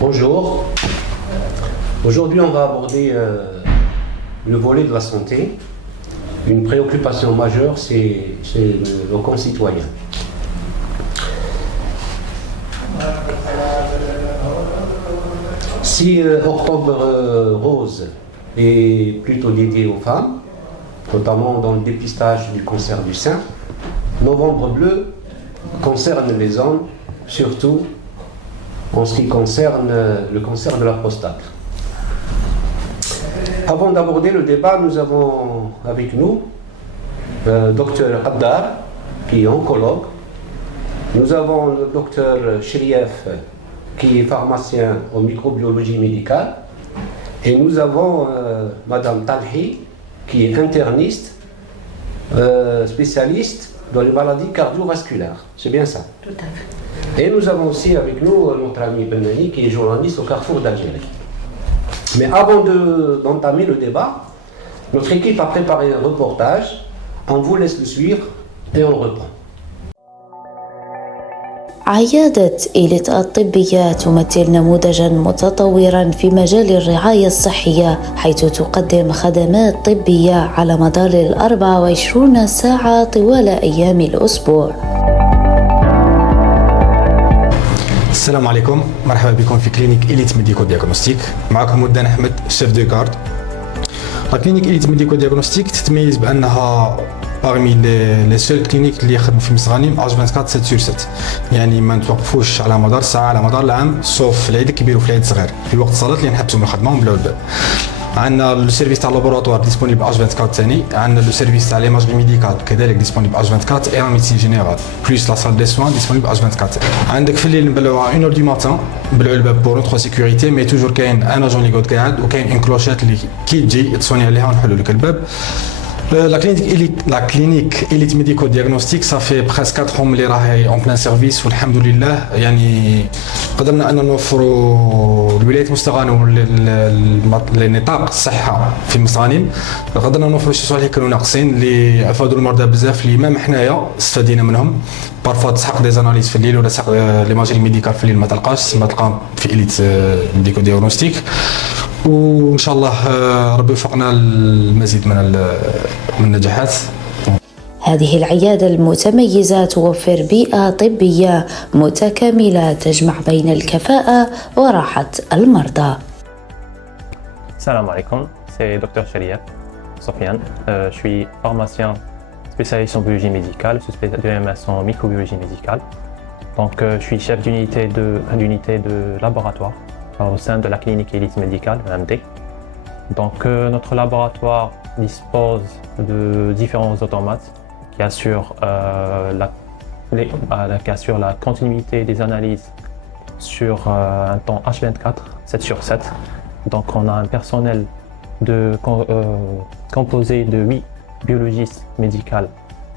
Bonjour. Aujourd'hui, on va aborder le volet de la santé. Une préoccupation majeure, c'est nos concitoyens. Si Octobre Rose est plutôt dédié aux femmes, notamment dans le dépistage du cancer du sein, Novembre Bleu concerne les hommes, surtout en ce qui concerne le cancer de la prostate. Avant d'aborder le débat, nous avons avec nous Dr Haddar, qui est oncologue. Nous avons le Dr Cherief, qui est pharmacien en microbiologie médicale. Et nous avons Madame Talhi, qui est interniste, spécialiste dans les maladies cardiovasculaires. C'est bien ça? Tout à fait. Et nous avons aussi avec nous notre ami Benani, qui est journaliste au Carrefour d'Algérie. Mais avant d'entamer le débat, notre équipe a préparé un reportage. On vous laisse le suivre et on reprend. عيادة إيليت الطبية تمثل نموذجاً متطوراً في مجال الرعاية الصحية، حيث تقدم خدمات طبية على مدار 24 ساعة طوال أيام الأسبوع. السلام عليكم، مرحبا بكم في كلينيك إليت ميديكو دياغنوستيك. معكم ودان أحمد، شيف دو كارد. لا كلينيك إليت ميديكو دياغنوستيك تتميز بأنها parmi les seules cliniques اللي يخدموا في مصغانيم H24 7/7، يعني ما نتوقفوش على مدار الساعه على مدار العام، سوف في العيد الكبير وفي العيد الصغير في وقت الصلاه اللي نحبسوا من الخدمه ونبلاو الباب. عندنا لو سيرفيس تاع لابوراتوار ديسپونيبل H24 ثاني، عندنا لو سيرفيس تاع ليماجري ميديكال كذلك ديسپونيبل H24 اي ان ميديسين جينيرال بلوس لا سال دي سوان ديسپونيبل H24. عندك في الليل نبلعوا 1 اور دو ماتان، نبلعوا الباب بور نوتخ سيكوريتي، مي توجور كاين ان اجون اللي يقعد قاعد وكاين ان كلوشات اللي كي تجي تصوني عليها ونحلوا لك الباب. La clinique Elite Medico Diagnostic, ça fait presque 4 ans اللي راهي en plein service والحمد لله. يعني قدرنا أن نوفروا الولايات المستغانم لنطاق الصحة في مصغانم، قدرنا نوفروا شي صوالح كانوا ناقصين اللي افادوا المرضى بزاف، اللي ما حنايا استفادينا منهم. بارفوا تسحق دي زاناليز في الليل ولا تسحق لي ماجيري ميديكال في الليل ما تلقاش، ما تلقاهم في إليت ميديكو ديagnostic. وإن شاء الله ربي يوفقنا المزيد من النجاحات. هذه العيادة المتميزة توفر بيئة طبية متكاملة تجمع بين الكفاءة وراحة المرضى. Salam alaikum, c'est Dr Cherief Sofiane. Je suis pharmacien spécialiste en biologie médicale, je suis spécialiste de MS en microbiologie médicale. Donc je suis chef d'unité de laboratoire au sein de la clinique Elite Médicale, MD. Donc notre laboratoire dispose de différents automates qui assurent la continuité des analyses sur un temps H24, 7/7. Donc on a un personnel composé de 8 biologistes médicaux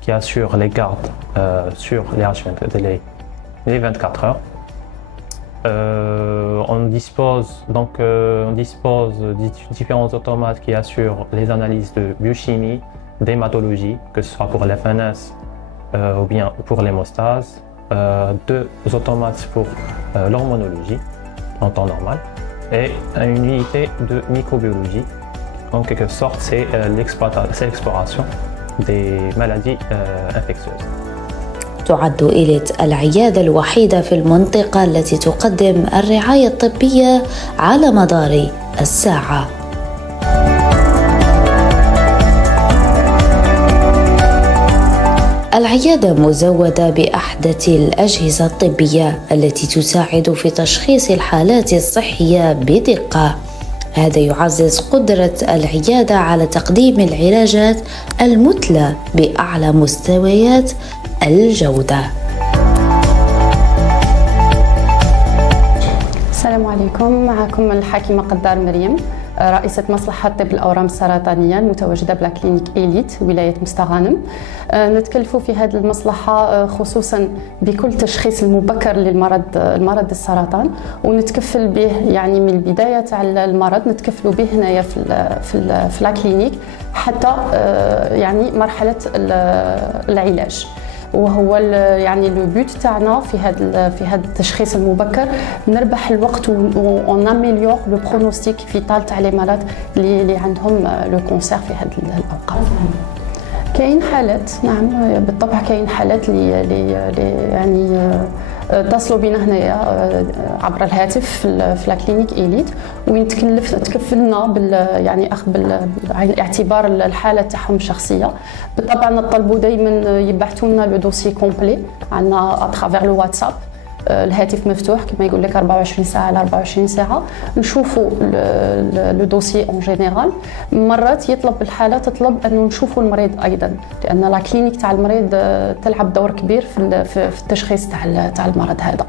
qui assurent les gardes sur les H24, les 24 heures. On dispose de différents automates qui assurent les analyses de biochimie, d'hématologie, que ce soit pour l'FNS ou bien pour l'hémostase, 2 automates pour l'hormonologie en temps normal et une unité de microbiologie. En quelque sorte, c'est l'exploration des maladies infectieuses. تعد إيليت العيادة الوحيدة في المنطقة التي تقدم الرعاية الطبية على مدار الساعة. العيادة مزودة بأحدث الأجهزة الطبية التي تساعد في تشخيص الحالات الصحية بدقة. هذا يعزز قدرة العيادة على تقديم العلاجات المثلى بأعلى مستويات الجودة. السلام عليكم، معكم الحكيمة قدار مريم، رئيسة مصلحة طب الأورام السرطانية المتواجدة بلا كلينيك إيليت ولاية مستغانم. نتكلفوا في هذه المصلحة خصوصا بكل تشخيص المبكر للمرض السرطان، ونتكفل به يعني من البداية تاع المرض نتكفلوا به هنايا في لا كلينيك حتى يعني مرحلة العلاج. وهو يعني لو بوت تاعنا في هذا التشخيص المبكر نربح الوقت ون اميليور لو برونوستيك فيتال تاع لي مالاد اللي عندهم لو كونسير في هذه الاوقات. كاين حالات، نعم بالطبع كاين حالات اللي يعني اتصلوا بنا هنايا عبر الهاتف في لا كلينيك إليت وين تكفلنا يعني اخذ باعتبار الحاله تاعهم الشخصيه. بالطبع نطلبوا دائما يبعثوا لنا لو دوسي كومبلي عندنا اترافير لو واتساب، الهاتف مفتوح كما يقول لك 24 ساعه على 24 ساعه نشوفوا لو دوسي اون جينيرال. مرات يطلب الحاله تطلب انه نشوفوا المريض ايضا، لان لا كلينيك تاع المريض تلعب دور كبير في التشخيص تاع المرض هذا.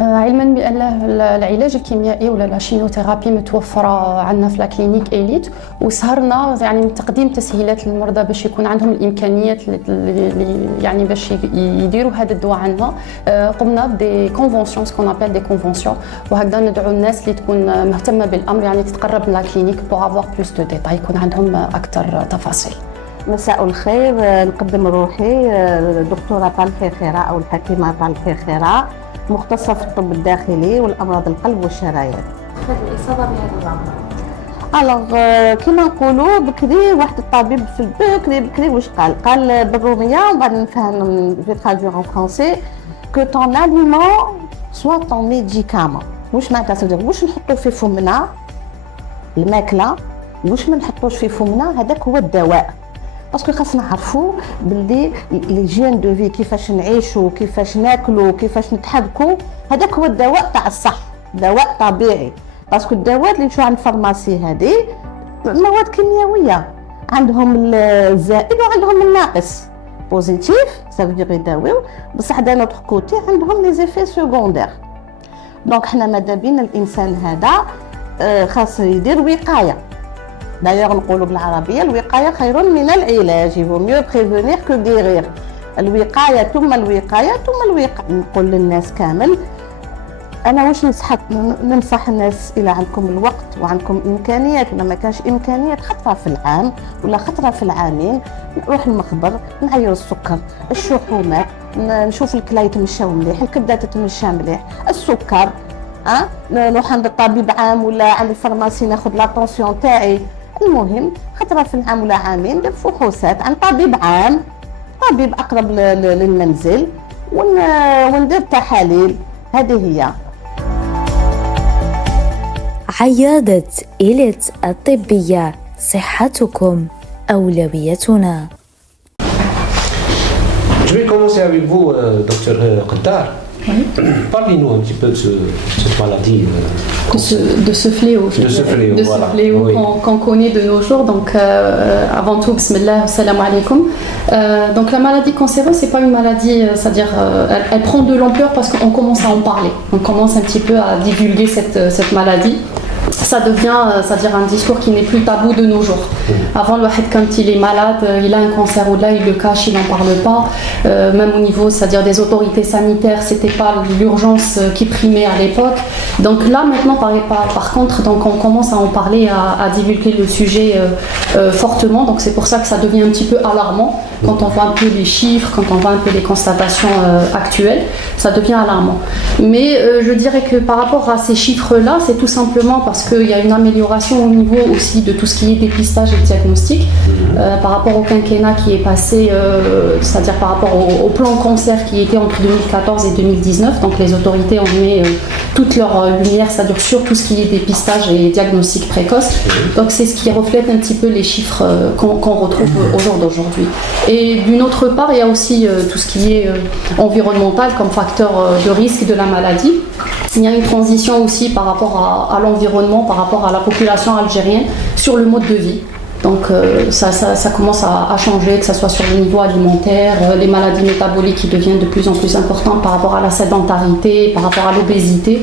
علما بان العلاج الكيميائي ولا لا شيميوثيرابي متوفره عندنا في لا كلينيك إليت، وسهرنا يعني من تقديم تسهيلات للمرضى باش يكون عندهم الامكانيات يعني باش يديروا هذا الدواء عندنا. قمنا بدي كونفونسيون سكون ابل دي كونفونسيون، وهكذا ندعو الناس اللي تكون مهتمه بالامر يعني تتقرب من لا كلينيك بور افوار بلوس دو ديتاي، يكون عندهم اكثر تفاصيل. مساء الخير، نقدم روحي دكتورة طالحي خيرة أو الحكيمة طالحي خيرة، مختصة في الطب الداخلي والأمراض القلب والشرايين. هذه الإصابة بهذا الأمر كما نقولوا بكري واحد الطبيب في بكري واش قال بالرومية ومن بعد نفهم في تراديو ان فرونسي كو طون اليمون سوا طون ميديكامون. واش معناتها تقدر واش نحطوا في فمنا الماكلة واش ما نحطوش في فمنا، هذاك هو الدواء. باسكو خاصنا نعرفوا باللي لي جين دو في كيفاش نعيشوا كيفاش ناكلوا كيفاش نتحركوا، هذاك هو الدواء تاع الصح، دواء طبيعي. باسكو الدواء اللي نشوفوا عند الفارماسي هذه مواد كيميائيه، عندهم الزائد وعندهم الناقص، بوزيتيف سافيدير يداويو، بصح دا نوتر كوتي عندهم لي زيفي سكوندير. دونك حنا ماذا بينا الانسان هذا خاص يدير وقايه. دايوغ نقولوا بالعربيه الوقايه خير من العلاج، يفو ميو بريفونير كو غيرير. الوقايه ثم الوقايه ثم الوقايه. نقول للناس كامل انا واش ننصح الناس، الى عندكم الوقت وعندكم امكانيات ولا ما كانش امكانيات خطره في العام ولا خطره في العامين نروح المخبر نعير السكر، الشحومات، نشوف الكلى يتمشاو مليح، الكبده تتمشى مليح، السكر نروح عند الطبيب عام ولا عند الفارماسي ناخذ لاتونسيون تاعي. المهم خطره في العام ولا عامين ندير فحوصات عند طبيب عام، طبيب اقرب للمنزل، وندير تحاليل. هذه هي عيادة إليت الطبية، صحتكم أولويتنا. Je vais commencer avec vous, docteur Qaddar. Oui. Parlez-nous un petit peu de cette maladie. De ce fléau. De ce fléau, de voilà. Ce fléau oui. qu'on connaît de nos jours. Donc, avant tout, bismillah, salam alaikum. Donc, la maladie cancéreuse, c'est pas une maladie, c'est-à-dire, elle prend de l'ampleur parce qu'on commence à en parler. On commence un petit peu à divulguer cette maladie. Ça devient, c'est-à-dire un discours qui n'est plus tabou de nos jours. Avant, le wahid, quand il est malade, il a un cancer ou là, il le cache, il n'en parle pas. Même au niveau, c'est-à-dire des autorités sanitaires, c'était pas l'urgence qui primait à l'époque. Donc là, maintenant, par contre, donc on commence à en parler, à divulguer le sujet fortement. Donc c'est pour ça que ça devient un petit peu alarmant quand on voit un peu les chiffres, quand on voit un peu les constatations actuelles, ça devient alarmant. Mais je dirais que par rapport à ces chiffres-là, c'est tout simplement parce qu'il y a une amélioration au niveau aussi de tout ce qui est dépistage et diagnostic par rapport au quinquennat qui est passé, c'est-à-dire par rapport au plan cancer qui était entre 2014 et 2019. Donc les autorités ont mis toute leur lumière, c'est-à-dire sur tout ce qui est dépistage et diagnostic précoce. Donc c'est ce qui reflète un petit peu les chiffres qu'on retrouve au jour d'aujourd'hui. Et d'une autre part, il y a aussi tout ce qui est environnemental comme facteur de risque de la maladie. Il y a une transition aussi par rapport à l'environnement, par rapport à la population algérienne sur le mode de vie. Donc ça commence à changer, que ce soit sur le niveau alimentaire, les maladies métaboliques qui deviennent de plus en plus importantes par rapport à la sédentarité, par rapport à l'obésité.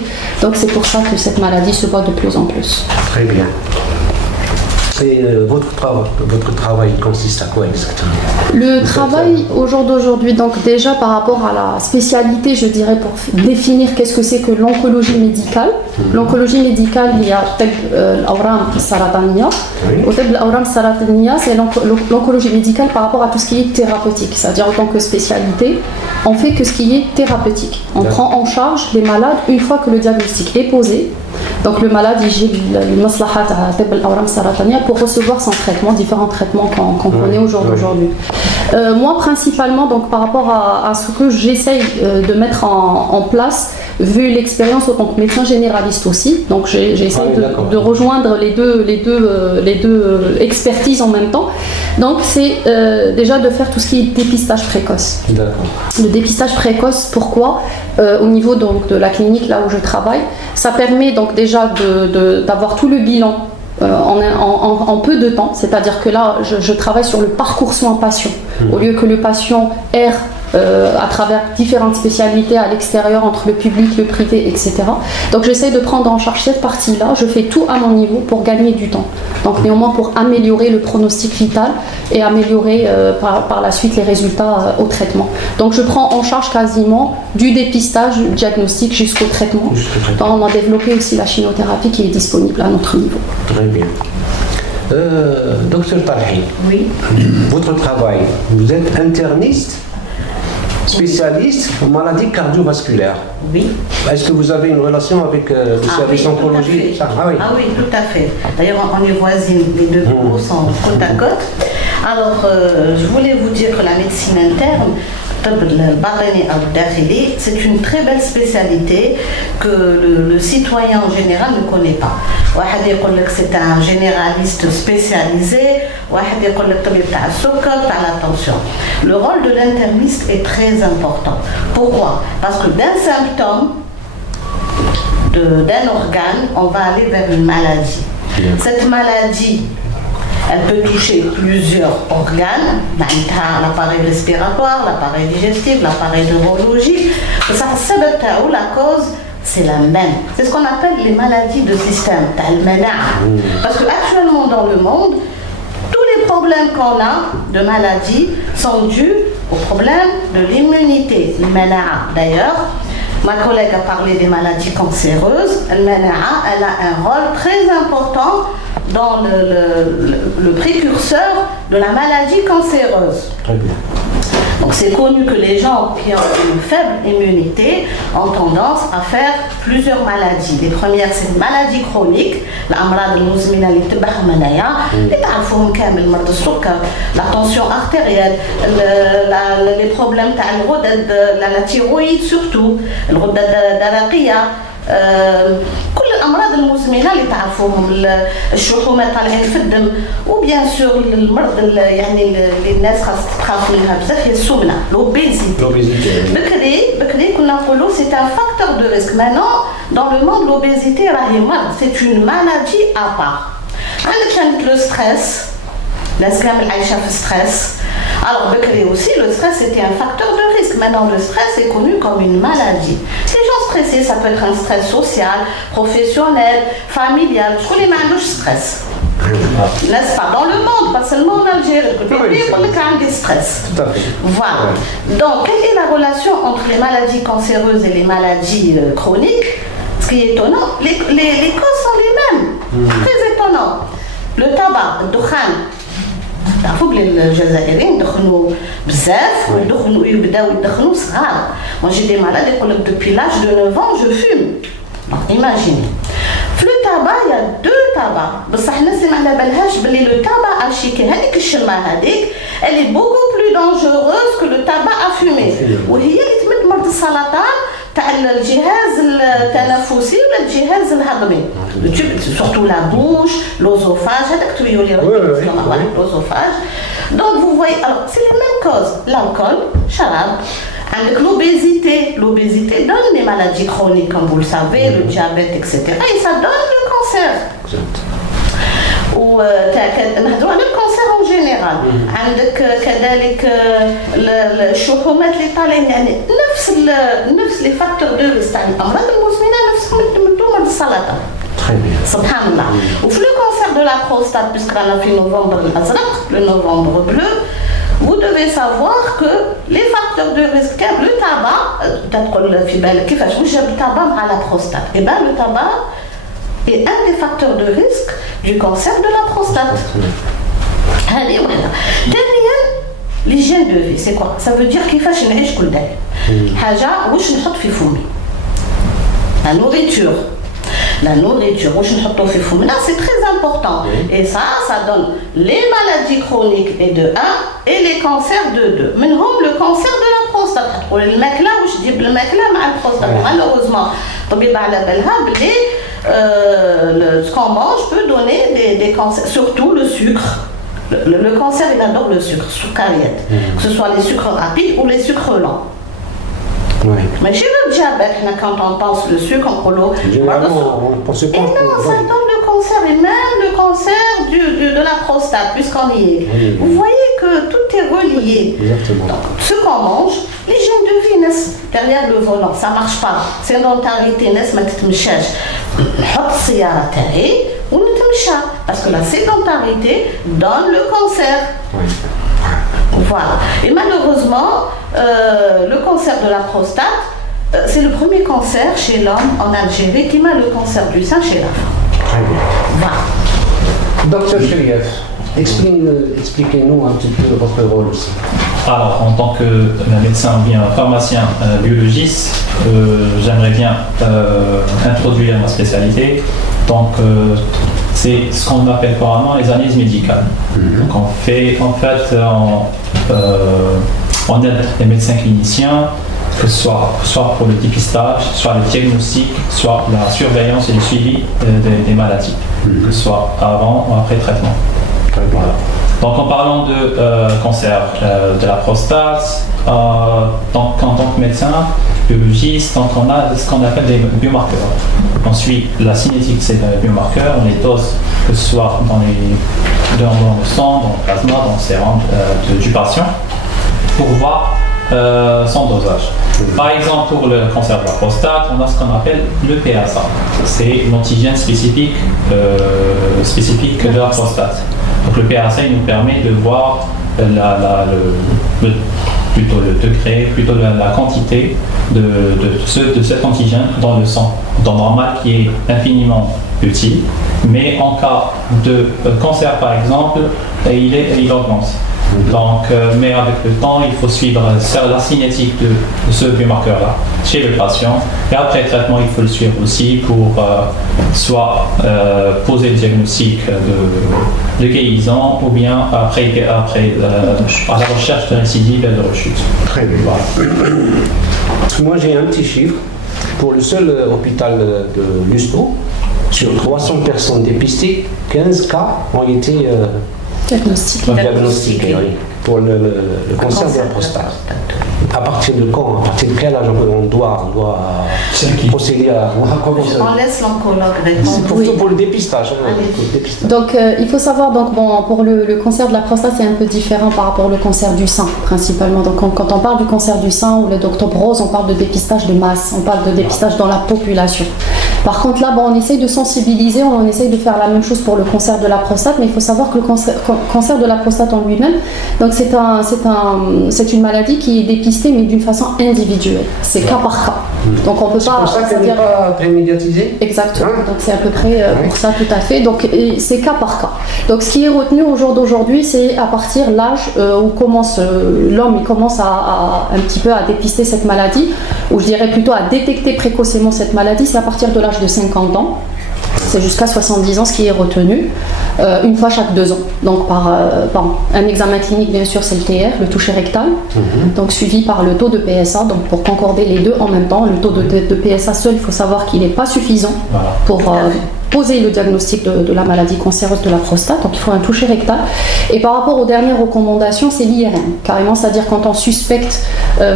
Donc c'est pour ça que cette maladie se voit de plus en plus. Très bien. Et votre travail consiste à quoi exactement? Le travail au jour d'aujourd'hui, donc déjà par rapport à la spécialité, je dirais pour définir qu'est-ce que c'est que l'oncologie médicale. L'oncologie médicale, il y a l'awram sarataniya. Au tête de l'awram sarataniya, c'est l'oncologie médicale par rapport à tout ce qui est thérapeutique. C'est-à-dire en tant que spécialité, on fait que ce qui est thérapeutique. On prend en charge les malades une fois que le diagnostic est posé. Donc le malade il gère le maslahat à teb al-awram sarataniya pour recevoir son traitement, différents traitements qu'on connaît au jour d'aujourd'hui. Moi principalement donc par rapport à ce que j'essaye de mettre en place, vu l'expérience en tant que médecin généraliste aussi, donc j'ai essayé de rejoindre les deux expertises en même temps. Donc c'est déjà de faire tout ce qui est dépistage précoce. Le dépistage précoce, pourquoi? Au niveau donc de la clinique là où je travaille, ça permet donc déjà d'avoir tout le bilan en peu de temps, c'est-à-dire que là je travaille sur le parcours soins patient, au lieu que le patient erre à travers différentes spécialités à l'extérieur, entre le public, le privé, etc. Donc j'essaie de prendre en charge cette partie-là, je fais tout à mon niveau pour gagner du temps. Donc néanmoins pour améliorer le pronostic vital et améliorer par la suite les résultats au traitement. Donc je prends en charge quasiment du dépistage, du diagnostic jusqu'au traitement. On a développé aussi la chimiothérapie qui est disponible à notre niveau. Très bien. Docteur Talhi, oui. Votre travail, vous êtes interniste, spécialiste en maladies cardiovasculaires. Oui. Est-ce que vous avez une relation avec le service oncologie? Oui, tout à fait. D'ailleurs, on est voisines, les deux bureaux sont côte à côte. Alors, je voulais vous dire que la médecine interne, c'est une très belle spécialité que le citoyen en général ne connaît pas. C'est un généraliste spécialisé, l'attention. Le rôle de l'interniste est très important. Pourquoi? Parce que d'un symptôme, d'un organe, on va aller vers une maladie. Cette maladie, elle peut toucher plusieurs organes, l'appareil respiratoire, l'appareil digestif, l'appareil neurologique. La cause, c'est la même. C'est ce qu'on appelle les maladies de système. Parce qu'actuellement dans le monde, tous les problèmes qu'on a de maladies sont dus aux problèmes de l'immunité. D'ailleurs, ma collègue a parlé des maladies cancéreuses. Elle a un rôle très important dans le précurseur de la maladie cancéreuse. Très bien. Donc c'est connu que les gens qui ont une faible immunité ont tendance à faire plusieurs maladies. Les premières, c'est une maladie chronique, la tension artérielle, les problèmes de la thyroïde surtout, كل الامراض المزمنه اللي تعرفوهم الشحومات طالعين في الدم وبيان سور المرض يعني اللي الناس خاص تخاف منها بزاف هي السمنه l'obésité. بكري كنا نقولوا c'est un facteur de risque. Maintenant dans le monde l'obésité راهي مرض, c'est une maladie à part. عندك le stress, الناس كامل عايشه في stress. Alors, Bekri aussi, le stress était un facteur de risque. Maintenant, le stress est connu comme une maladie. Les gens stressés, ça peut être un stress social, professionnel, familial. Je connais mal le stress. N'est-ce pas? Dans le monde, pas seulement en Algérie. On a quand même des stress. Voilà. Donc, quelle est la relation entre les maladies cancéreuses et les maladies chroniques? Ce qui est étonnant, les causes sont les mêmes. Très étonnant. Le tabac, le dukhan. تعرفوا بلي الجزائريين يدخنوا بزاف ويدخنوا يبداو يدخنوا صغار. Moi j'ai des malades qui disent depuis l'âge de 9 ans je fume. Imaginez. Le tabac, il y a deux tabacs. بصح الناس اللي ما على بالهاش بلي le tabac à chiquer هذيك الشمه هذيك elle est beaucoup plus dangereuse que le tabac à fumer. وهي اللي تمد مرض السرطان تاع الجهاز التنفسي ولا الجهاز الهضمي. Surtout la bouche, l'œsophage, هذاك تويو اللي راهي l'œsophage. Donc vous voyez, alors c'est les mêmes causes. L'alcool, شراب. Avec l'obésité donne des maladies chroniques, comme vous le savez, le diabète, etc. Et ça donne le cancer. ونهضروا على الكانسير en général. عندك كذلك الشحومات اللي طالعين يعني نفس لي فاكتور دو ريسك تاع الامراض المزمنه نفسهم يتمدوا مرض السرطان. Très bien. Subhanallah. Ou le cancer de la prostate, puisqu'on a fait novembre le novembre bleu, vous devez savoir que les facteurs de risque, le tabac, le tabac à la prostate, et bien le tabac est un des facteurs de risque du cancer de la prostate. Allez, voilà. Dernier, l'hygiène de vie, c'est quoi? Ça veut dire qu'il faut que je كل ده. حاجة واش نحط في فمي. La nourriture. La nourriture, c'est très important. Et ça donne les maladies chroniques et de 1 et les cancers de 2. Mais le cancer de la prostate. Malheureusement, ce qu'on mange peut donner des cancers, surtout le sucre. Le cancer, il adore le sucre, que ce soit les sucres rapides ou les sucres lents. Oui. Mais chez le diabète, quand on pense le sucre, généralement, on ne pense pas. Et non, ça donne le cancer, et même le cancer de la prostate, puisqu'on y est. Oui. Vous voyez que tout est relié. Exactement. Donc, ce qu'on mange, l'hygiène de vie, derrière le volant, ça ne marche pas. Sédentarité, parce que la sédentarité donne le cancer. Oui. Voilà. Et malheureusement, le cancer de la prostate, c'est le premier cancer chez l'homme en Algérie qui met le cancer du sein chez la femme. Très bien. Voilà. Docteur Chérif, expliquez-nous un petit peu votre rôle aussi. Alors, en tant que médecin ou bien pharmacien biologiste, j'aimerais bien introduire ma spécialité. Donc, c'est ce qu'on appelle couramment les analyses médicales. Donc, on aide les médecins cliniciens, que ce soit pour le dépistage, soit le diagnostic, soit la surveillance et le suivi des maladies, que ce soit avant ou après traitement. Voilà. Donc en parlant de cancer de la prostate, en tant que médecin, biologiste, donc on a ce qu'on appelle des biomarqueurs. On suit la cinétique de ces biomarqueurs, on les dose, que ce soit dans le sang, dans le plasma, dans le sérum du patient, pour voir son dosage. Par exemple, pour le cancer de la prostate, on a ce qu'on appelle le PSA. C'est l'antigène spécifique de la prostate. Donc le PSA il nous permet de voir plutôt le degré, plutôt la quantité de cet antigène dans le sang, dans normal qui est infiniment petit, mais en cas de cancer par exemple, il augmente. Donc, mais avec le temps, il faut suivre la cinétique de ce biomarqueur-là chez le patient. Et après le traitement, il faut le suivre aussi pour soit poser le diagnostic de guérison ou bien après à la recherche de récidive et de rechute. Très bien. Voilà. Moi, j'ai un petit chiffre. Pour le seul hôpital de Lusto, sur 300 personnes dépistées, 15 cas ont été diagnostiqués pour le cancer de la prostate. À partir de quand, à partir de quel âge on doit procéder à... On laisse l'oncologue répondre. Surtout pour le dépistage. Donc il faut savoir, pour le cancer de la prostate, c'est un peu différent par rapport au cancer du sein, principalement. Donc quand on parle du cancer du sein ou le d'octobrose, on parle de dépistage de masse, on parle de dépistage dans la population. Par contre là, on essaye de sensibiliser, on essaye de faire la même chose pour le cancer de la prostate, mais il faut savoir que le cancer de la prostate en lui-même, donc c'est une maladie qui est dépistée mais d'une façon individuelle, c'est cas par cas. Donc on peut pas. C'est pour ça qu'elle n'est pas très médiatisée. Exactement. Donc c'est à peu près pour ça tout à fait. Donc c'est cas par cas. Donc ce qui est retenu au jour d'aujourd'hui, c'est à partir de l'âge où l'homme commence à un petit peu à dépister cette maladie, ou je dirais plutôt à détecter précocement cette maladie, c'est à partir de l'âge de 50 ans. C'est jusqu'à 70 ans ce qui est retenu, une fois chaque 2 ans. Donc par un examen clinique, bien sûr, c'est le TR, le toucher rectal, donc suivi par le taux de PSA. Donc pour concorder les deux en même temps, le taux de PSA seul, il faut savoir qu'il n'est pas suffisant pour poser le diagnostic de la maladie cancéreuse de la prostate. Donc il faut un toucher rectal. Et par rapport aux dernières recommandations, c'est l'IRM, carrément, c'est-à-dire quand on suspecte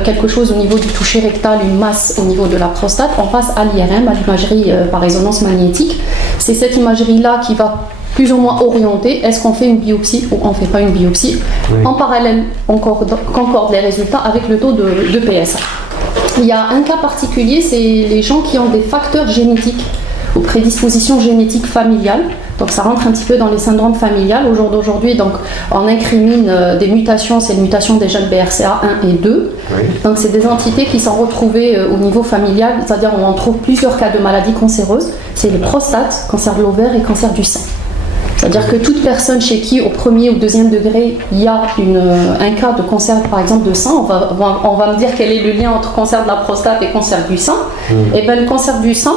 quelque chose au niveau du toucher rectal, une masse au niveau de la prostate, on passe à l'IRM, à l'imagerie par résonance magnétique. C'est cette imagerie-là qui va plus ou moins orienter, est-ce qu'on fait une biopsie ou on ne fait pas une biopsie. En parallèle, on concorde les résultats avec le taux de PSA. Il y a un cas particulier, c'est les gens qui ont des facteurs génétiques aux prédispositions génétiques familiales. Donc ça rentre un petit peu dans les syndromes familiales. Au jour d'aujourd'hui, donc on incrimine des mutations, c'est les mutations des gènes BRCA1 et 2. Oui. Donc c'est des entités qui sont retrouvées au niveau familial, c'est-à-dire on trouve plusieurs cas de maladies cancéreuses. C'est le prostate, cancer de l'ovaire et cancer du sein. C'est-à-dire que toute personne chez qui, au premier ou deuxième degré, il y a un cas de cancer, par exemple, de sein, on va me dire quel est le lien entre cancer de la prostate et cancer du sein. Et bien, le cancer du sein,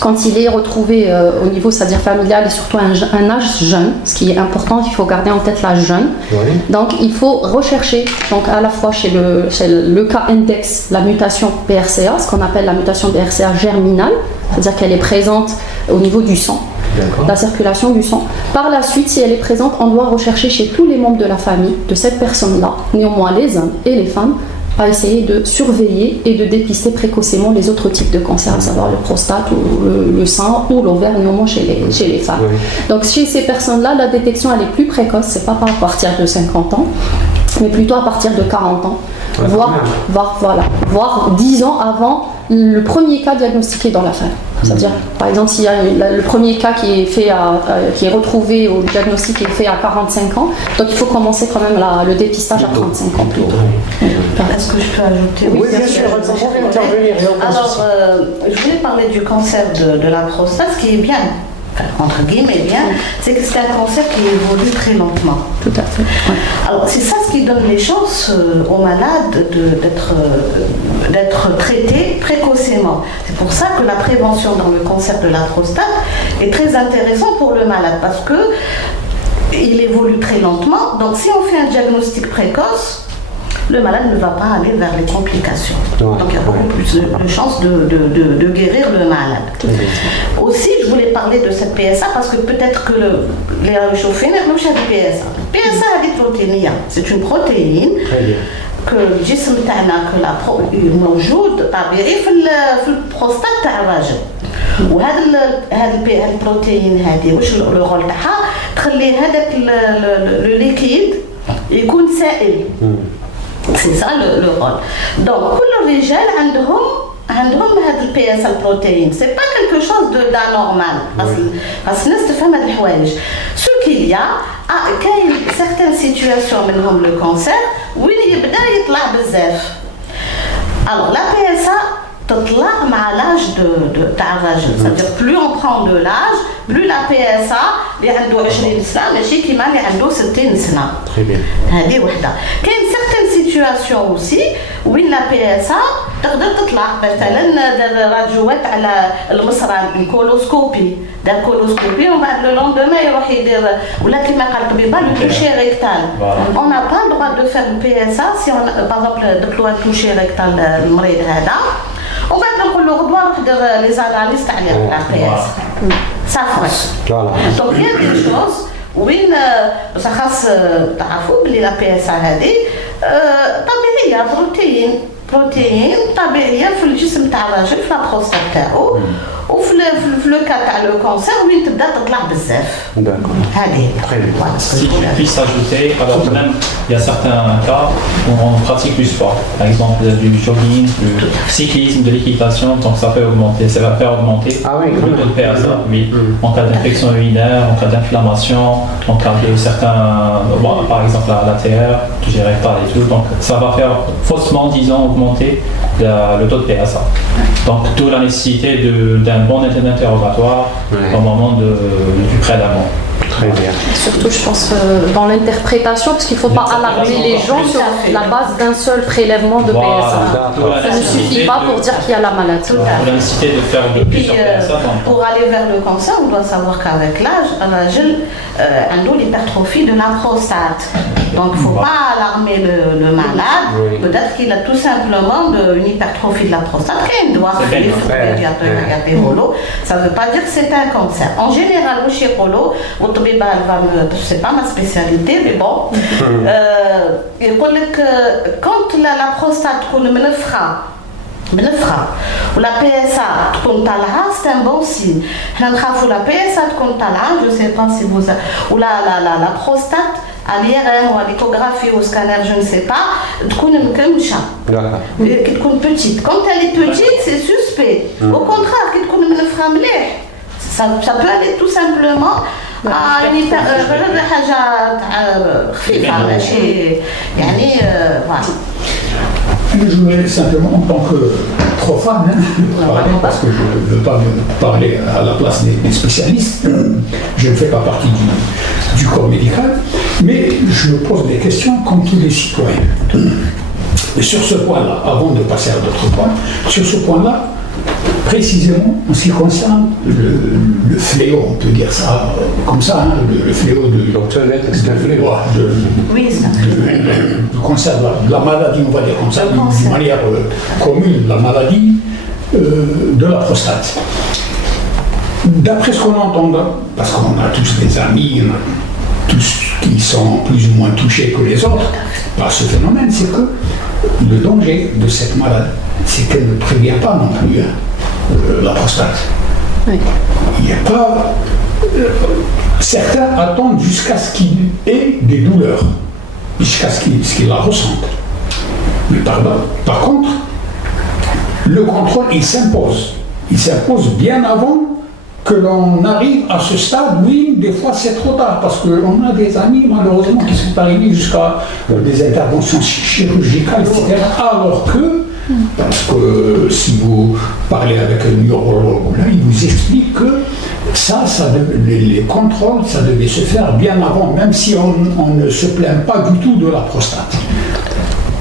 quand il est retrouvé au niveau, c'est-à-dire familial, et surtout un âge jeune, ce qui est important, il faut garder en tête l'âge jeune. Oui. Donc, il faut rechercher, donc à la fois chez le cas index, la mutation BRCA, ce qu'on appelle la mutation BRCA germinale, c'est-à-dire qu'elle est présente au niveau du sang. La circulation du sang. Par la suite, si elle est présente, on doit rechercher chez tous les membres de la famille de cette personne-là, néanmoins les hommes et les femmes, à essayer de surveiller et de dépister précocement les autres types de cancers, à savoir le prostate, ou le sein ou l'ovaire, néanmoins chez les femmes. Oui. Donc chez ces personnes-là, la détection elle est plus précoce, c'est pas à partir de 50 ans, mais plutôt à partir de 40 ans, voire 10 ans avant le premier cas diagnostiqué dans la famille. C'est-à-dire, par exemple, s'il y a le premier cas qui est retrouvé au diagnostic est fait à 45 ans, donc il faut commencer quand même le dépistage à 35 ans plutôt. Est-ce que je peux ajouter? Oui, bien sûr, vous pouvez intervenir. Alors, je voulais parler du cancer de la prostate, ce qui est bien, enfin, entre guillemets bien, c'est que c'est un cancer qui évolue très lentement. Tout à fait. Ouais. Alors, c'est ça ce qui donne les chances aux malades d'être traités précocement. C'est pour ça que la prévention dans le cancer de la prostate est très intéressante pour le malade, parce que il évolue très lentement. Donc, si on fait un diagnostic précoce, le malade ne va pas aller vers les complications. Donc il y a beaucoup plus de chances de guérir le malade. Aussi, je voulais parler de cette PSA parce que peut-être que les réchauffés n'ont pas de PSA. PSA, c'est une protéine que الجسم تاعنا موجود طبيعي في البروستات تاع الراجل. وهذا البروتين هذه واش الرول تاعها تخلي هذاك لو ليكيد يكون سائل. C'est ça le rôle. Donc, كل الرجال عندهم هذا البي اس البروتين. C'est pas quelque chose d'anormal. خاص الناس تفهم هاد الحوايج. Ce qu'il y a, كاين certaines situations منهم le cancer وين يبدا يطلع بزاف. Alors la PSA تطلع مع لاج تاع الراجل. C'est-à-dire plus on prend de l'âge, plus la PSA اللي عنده 20 سنه ماشي كيما اللي عنده 60 سنه. هذه وحده. كاين certaines situations aussi وين la PSA تقدر تطلع مثلا دار راديوات على المصران الكولوسكوبي، دار كولوسكوبي ومن بعد لو لوندوما يروح يدير ولا كيما قال الطبيبه لو توشي ريكتال. On n'a pas le droit de faire le PSA si on par exemple درتلو ان توشي ريكتال المريض هذا. On va نقول له غدوه روح دير لي زاناليز تاع لا PSA. Ça fait. Donc il y a des choses وين بصح خاص تعرفوا بلي لا PSA هذه طبيعيه بروتين طبيعيه في الجسم تاع الراجل في البروستات تاعو وفي لو كا تاع لو كونسير وين تبدا تطلع بزاف. هذه Si je puisse ajouter, alors même il y a certains cas où on pratique du sport, par exemple du jogging, du cyclisme, de l'équitation, donc ça peut augmenter, ça va faire augmenter le taux de PSA. Oui. En cas d'infection urinaire, en cas d'inflammation, en cas de certains, par exemple la TR, que j'ai rectal et tout, donc ça va faire faussement, disons, augmenter le taux de PSA. Donc d'où la nécessité d'un bon interrogatoire au moment du prélèvement. Très bien. Surtout, je pense, dans l'interprétation, parce qu'il ne faut pas alarmer les gens sur la base d'un seul prélèvement de PSA. Ça ne suffit pas pour dire qu'il y a la maladie. Pour l'inciter de faire de plusieurs PSA. Pour aller vers le cancer, on doit savoir qu'avec l'âge, on a l'hypertrophie de la prostate. Donc il ne faut pas alarmer le malade. Peut-être qu'il a tout simplement une hypertrophie de la prostate. Ça ne veut pas dire que c'est un cancer. En général, chez Polo, c'est pas ma spécialité, mais bon, il dit que quand la prostate est منفخة ولا PSA تكون طالعة c'est un bon signe. حنا نخافوا la PSA تكون طالعة je sais pas si vous ou la prostate à l'IRM ou à l'échographie ou au scanner je ne sais pas تكون مكمشة كي تكون petite. Quand elle est petite c'est suspect. Au contraire كي تكون منفخة مليح Ça peut aller tout simplement à une حاجة خفيفة ماشي يعني voilà. Je voudrais simplement, en tant que profane, parler, parce que je ne veux pas parler à la place des spécialistes, je ne fais pas partie du corps médical, mais je pose des questions comme tous les citoyens. Et sur ce point-là, avant de passer à d'autres points, sur ce point-là, précisément en ce qui concerne le fléau, on peut dire ça comme ça, hein, le fléau de... Docteur Net, c'est un fléau. Oui, c'est Le cancer de la maladie, on va dire comme ça, d'une manière commune, la maladie de la prostate. D'après ce qu'on entend, parce qu'on a tous des amis, on a tous qui sont plus ou moins touchés que les autres par ce phénomène, c'est que le danger de cette maladie, c'est qu'elle ne prévient pas non plus la prostate. Oui. Il n'y a pas... certains attendent jusqu'à ce qu'il ait des douleurs, jusqu'à ce qu'il la ressentent. Mais par contre, le contrôle, il s'impose. Il s'impose bien avant que l'on arrive à ce stade. Oui, des fois c'est trop tard, parce qu'on a des amis malheureusement qui sont arrivés jusqu'à des interventions chirurgicales, etc. Alors que, parce que si vous parlez avec un neurologue, là, il vous explique que les contrôles, ça devait se faire bien avant, même si on ne se plaint pas du tout de la prostate.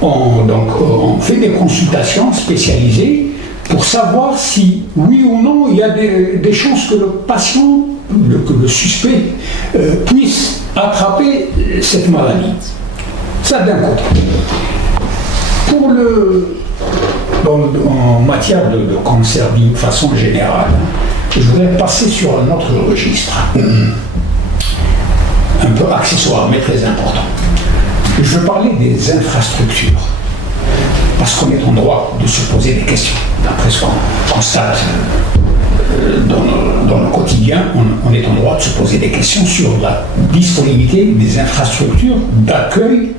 On fait des consultations spécialisées pour savoir si, oui ou non, il y a des chances que le patient, que le suspect, puisse attraper cette maladie. Ça d'un côté. En matière de cancer d'une façon générale, je voudrais passer sur un autre registre, un peu accessoire, mais très important. Je veux parler des infrastructures. Parce qu'on est en droit de se poser des questions. D'après ce qu'on constate dans le quotidien, on est en droit de se poser des questions sur la disponibilité des infrastructures d'accueil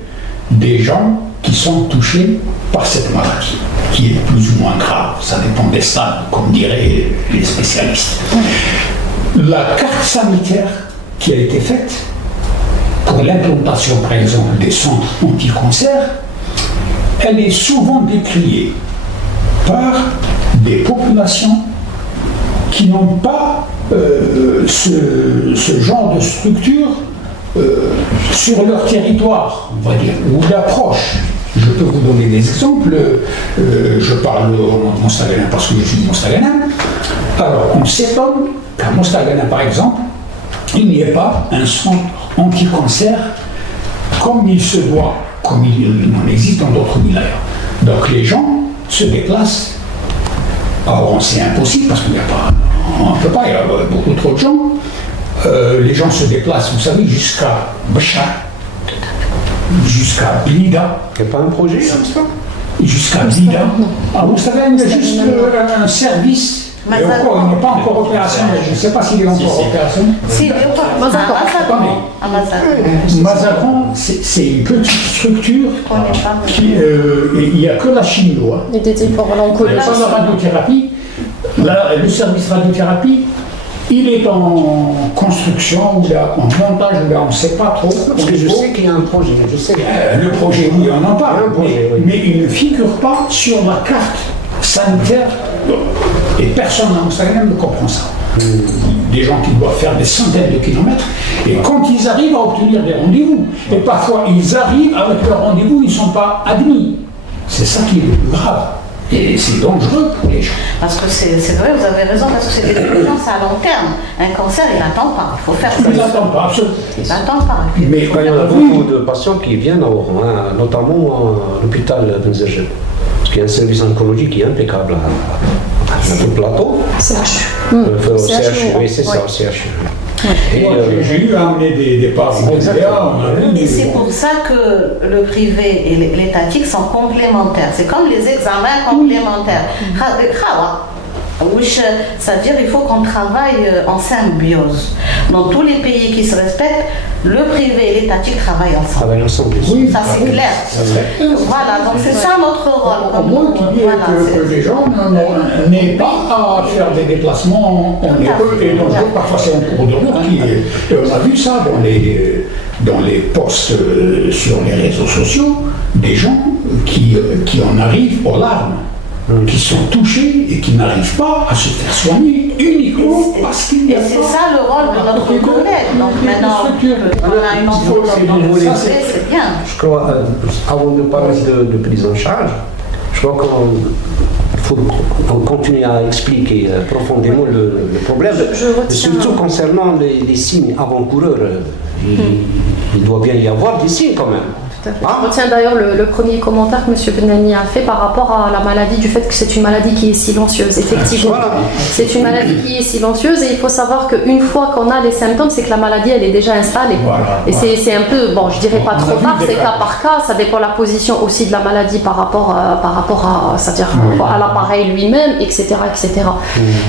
des gens qui sont touchés par cette maladie, qui est plus ou moins grave. Ça dépend des stades, comme diraient les spécialistes. La carte sanitaire qui a été faite pour l'implantation, par exemple, des centres anti-cancer, elle est souvent décriée par des populations qui n'ont pas ce genre de structure sur leur territoire, on va dire, ou d'approche. Je peux vous donner des exemples. Je parle au nom de Mostaganem parce que je suis de Mostaganem. Alors, on s'étonne qu'à Mostaganem, par exemple, il n'y ait pas un centre anti-cancer comme il se doit, comme il en existe dans d'autres villages. Donc les gens se déplacent. Alors c'est impossible parce qu'il n'y a pas, on ne peut pas, il y a beaucoup trop de gens. Les gens se déplacent, vous savez, jusqu'à Béchar, jusqu'à Blida. Il n'y a pas un projet comme ça? Jusqu'à Blida. Ah, vous savez, il y a juste un service. Et encore, il n'est pas encore opérationnel. Je ne sais pas s'il est encore opérationnel. Si, il est encore opérationnel. Mazagran, c'est une petite structure qui, il n'y a que la chimio. Hein. Il est dédié pour l'oncologie. La radiothérapie, le service radiothérapie, il est en construction, ou en montage, on ne sait pas trop. Parce que je sais qu'il y a un projet, je sais. Le projet, oui, on en parle, mais il ne figure pas sur la carte sanitaire. Et personne dans Mostaganem ne comprend ça. Des gens qui doivent faire des centaines de kilomètres, et quand ils arrivent à obtenir des rendez-vous, et parfois ils arrivent avec leur rendez-vous, ils ne sont pas admis. C'est ça qui est le plus grave. Et c'est dangereux pour les gens. Parce que c'est vrai, vous avez raison, parce que c'est des urgences à long terme. Un cancer, il n'attend pas. Il faut faire ça. Il n'attend pas, absolument. Il n'attend pas. Mais il y a beaucoup de patients qui viennent à Oran, hein, notamment à l'hôpital Benzerjeb. Parce qu'il y a un service oncologique qui est impeccable à tout le plateau. CHU. CHU, oui, c'est ça, CHU. J'ai eu à amener des parents. Et c'est pour ça que le privé et l'étatique sont complémentaires. C'est comme les examens complémentaires. C'est-à-dire qu'il faut qu'on travaille en symbiose. Dans tous les pays qui se respectent, le privé et l'étatique travaillent ensemble. Oui, ça c'est clair. Voilà, donc c'est ça notre rôle. Au moins qu'il y ait que les gens n'aient pas à faire des déplacements en école et donc parfois c'est en cours de route. On a vu ça dans les posts sur les réseaux sociaux, des gens qui en arrivent aux larmes, qui sont touchés et qui n'arrivent pas à se faire soigner uniquement parce qu'il y a. Et c'est ça le rôle de notre collègue. Donc maintenant, on a une entreprise, c'est bien. Je crois, avant de parler de prise en charge, je crois qu'il faut continuer à expliquer profondément le problème, surtout concernant les signes avant-coureurs. Il doit bien y avoir des signes quand même. Je retiens d'ailleurs le premier commentaire que M. Benani a fait par rapport à la maladie, du fait que c'est une maladie qui est silencieuse, effectivement. C'est une maladie qui est silencieuse et il faut savoir qu'une fois qu'on a les symptômes, c'est que la maladie elle est déjà installée. Et c'est un peu, bon je dirais pas trop tard, c'est cas par cas, ça dépend de la position aussi de la maladie par rapport à c'est-à-dire à l'appareil lui-même, etc. etc.